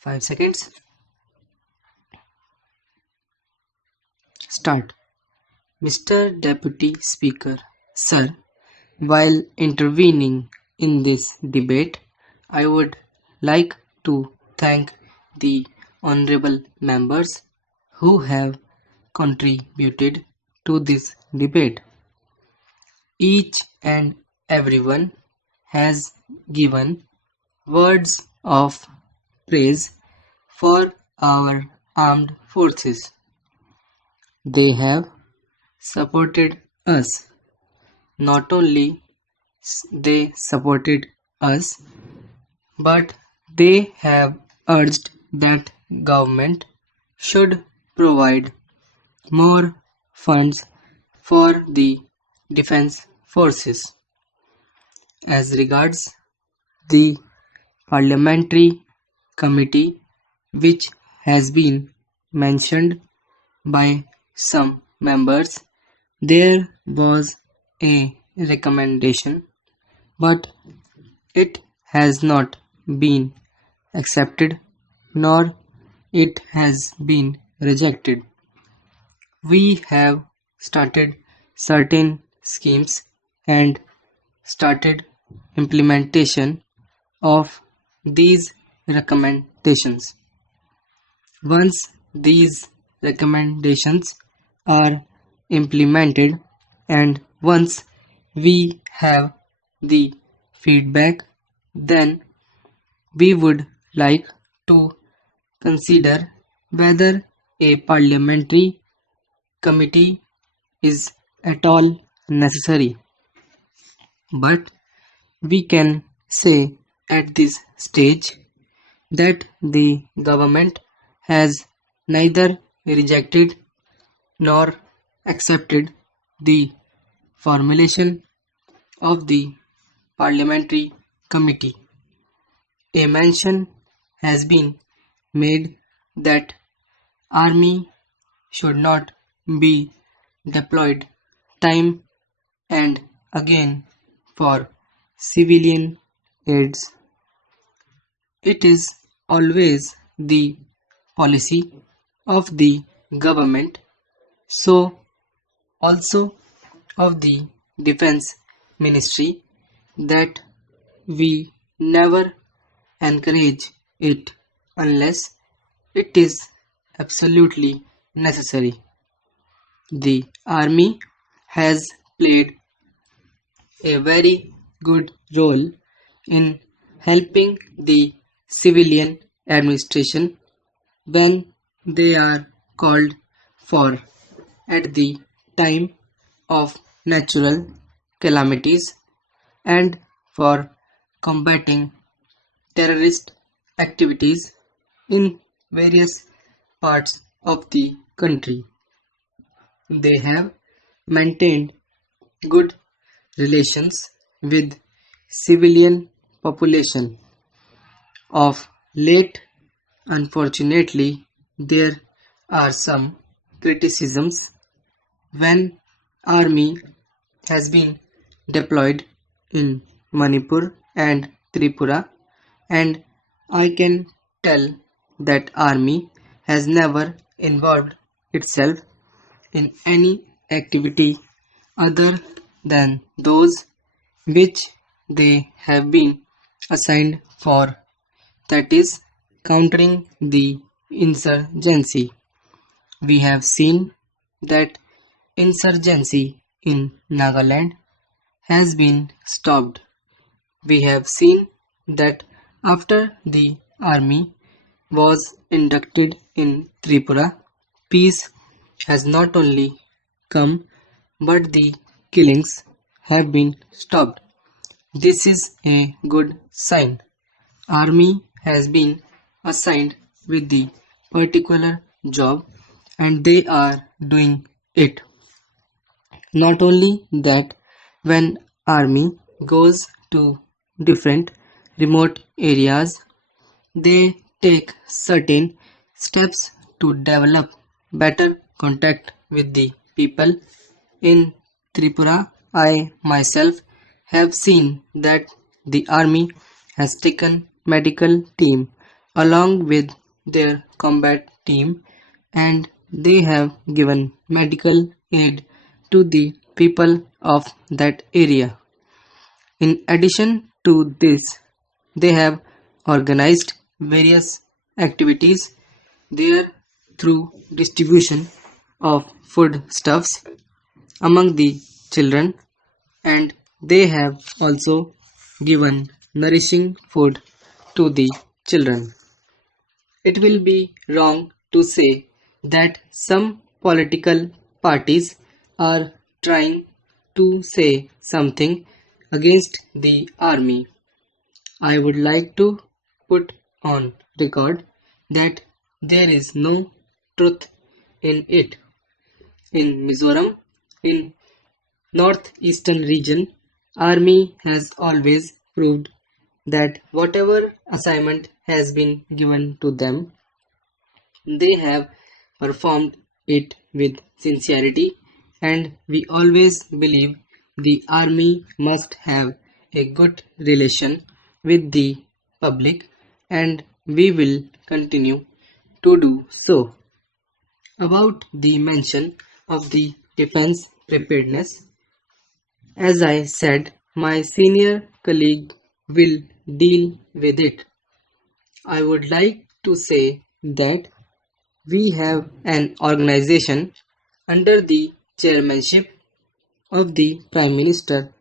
5 seconds. Start. Mr. Deputy Speaker, Sir, while intervening in this debate, I would like to thank the honorable members who have contributed to this debate. Each and everyone has given words of praise for our armed forces. They have supported us. Not only they supported us, but they have urged that government should provide more funds for the defense forces. As regards the parliamentary committee which has been mentioned by some members, there was a recommendation, but it has not been accepted nor it has been rejected. We have started certain schemes and started implementation of these recommendations. Once these recommendations are implemented and once we have the feedback, then we would like to consider whether a parliamentary committee is at all necessary. But we can say at this stage that the government has neither rejected nor accepted the formulation of the parliamentary committee. A mention has been made that army should not be deployed time and again for civilian aids. It is always the policy of the government, so also of the defense ministry, that we never encourage it unless it is absolutely necessary. The army has played a very good role in helping the civilian administration when they are called for at the time of natural calamities and for combating terrorist activities in various parts of the country. They have maintained good relations with civilian population. Of late, unfortunately, there are some criticisms when army has been deployed in Manipur and Tripura, and I can tell that army has never involved itself in any activity other than those which they have been assigned for, that is, countering the insurgency. We have seen that insurgency in Nagaland has been stopped. We have seen that after the army was inducted in Tripura, peace has not only come but the killings have been stopped. This is a good sign. Army has been assigned with the particular job and they are doing it. Not only that, when army goes to different remote areas, they take certain steps to develop better contact with the people. In Tripura, I myself have seen that the army has taken medical team along with their combat team, and they have given medical aid to the people of that area. In addition to this, they have organized various activities there through distribution of foodstuffs among the children, and they have also given nourishing food to the children. It will be wrong to say that some political parties are trying to say something against the army. I would like to put on record that there is no truth in it. In Mizoram, in northeastern region, army has always proved that whatever assignment has been given to them, they have performed it with sincerity, and we always believe the army must have a good relation with the public, and we will continue to do so. About the mention of the defense preparedness, as I said, my senior colleague will deal with it. I would like to say that we have an organization under the chairmanship of the Prime Minister,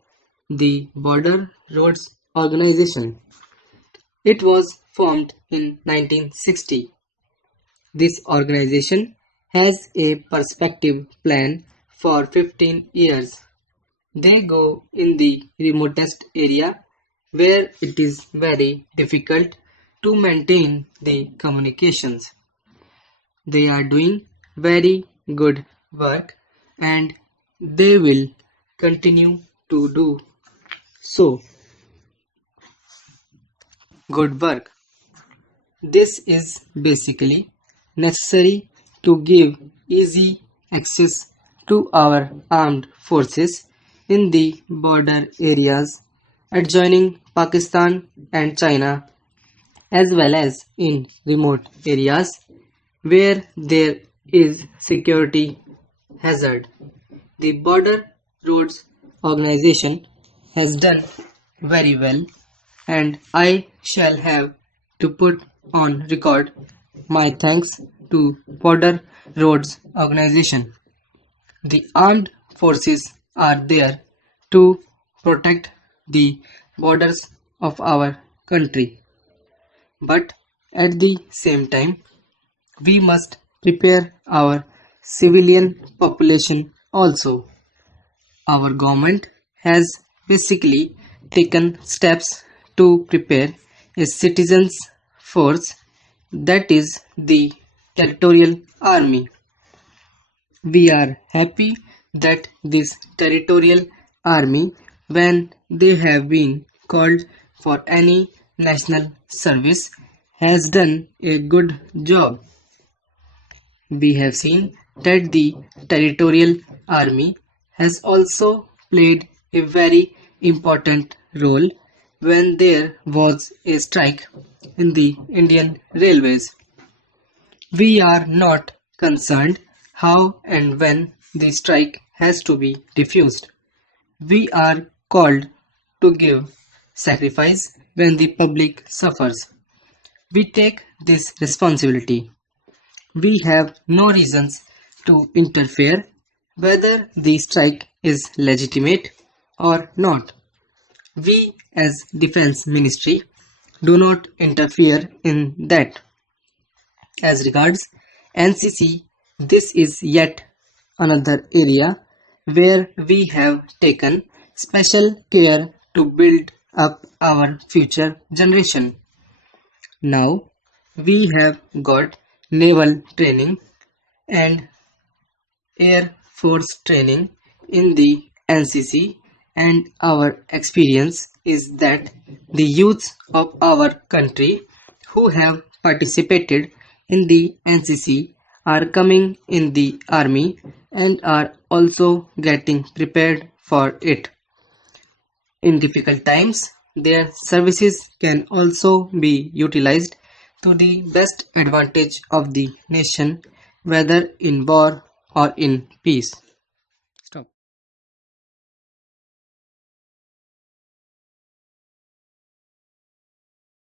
the Border Roads Organization. It was formed in 1960. This organization has a perspective plan for 15 years. They go in the remotest area where it is very difficult to maintain the communications. They are doing very good work, and they will continue to do so good work. This is basically necessary to give easy access to our armed forces in the border areas adjoining Pakistan and China, as well as in remote areas where there is security hazard. The Border Roads Organization has done very well, and I shall have to put on record my thanks to Border Roads Organization. The armed forces are there to protect the borders of our country, but at the same time, we must prepare our civilian population also. Our government has basically taken steps to prepare a citizens force, that is the territorial army. We are happy that this territorial army, when they have been called for any national service, has done a good job. We have seen that the territorial army has also played a very important role when there was a strike in the Indian Railways. We are not concerned how and when the strike has to be diffused. We are called to give sacrifice when the public suffers. We take this responsibility. We have no reasons to interfere whether the strike is legitimate or not. We as Defense Ministry do not interfere in that. As regards NCC, this is yet another area where we have taken special care to build up our future generation. Now we have got naval training and air force training in the NCC, and our experience is that the youths of our country who have participated in the NCC are coming in the army and are also getting prepared for it. In difficult times, their services can also be utilized to the best advantage of the nation, whether in war or in peace.